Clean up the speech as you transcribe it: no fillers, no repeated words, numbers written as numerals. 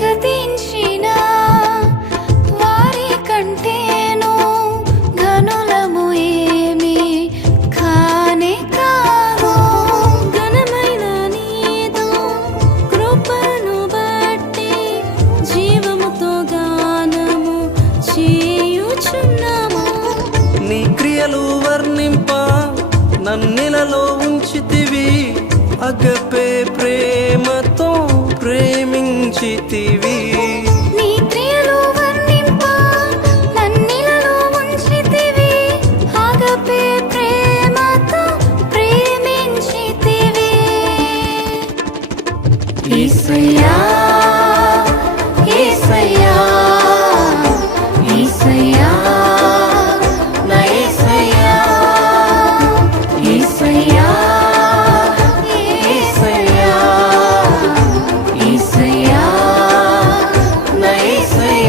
గతించిన వారి కంటేను ఘనులము ఏమి కానే కాదు. ఘనమైన నీదు కృపను బట్టి జీవముతో గానము చేయుచున్నాము. నీ క్రియలు వర్ణింప నన్నిలలో ఉంచితివి, అగపే ప్రేమతో ప్రేమించితివి. నీ క్రియలు వర్ణింప నన్నిలలో ఉంచితివి, అగపే ప్రేమతో ప్రేమించితివి. యేసయ్యా యేసయ్యా యేసయ్యా నా యేసయ్యా యేసయ్యా యేసయ్యా యేసయ్యా నా యేసయ్యా.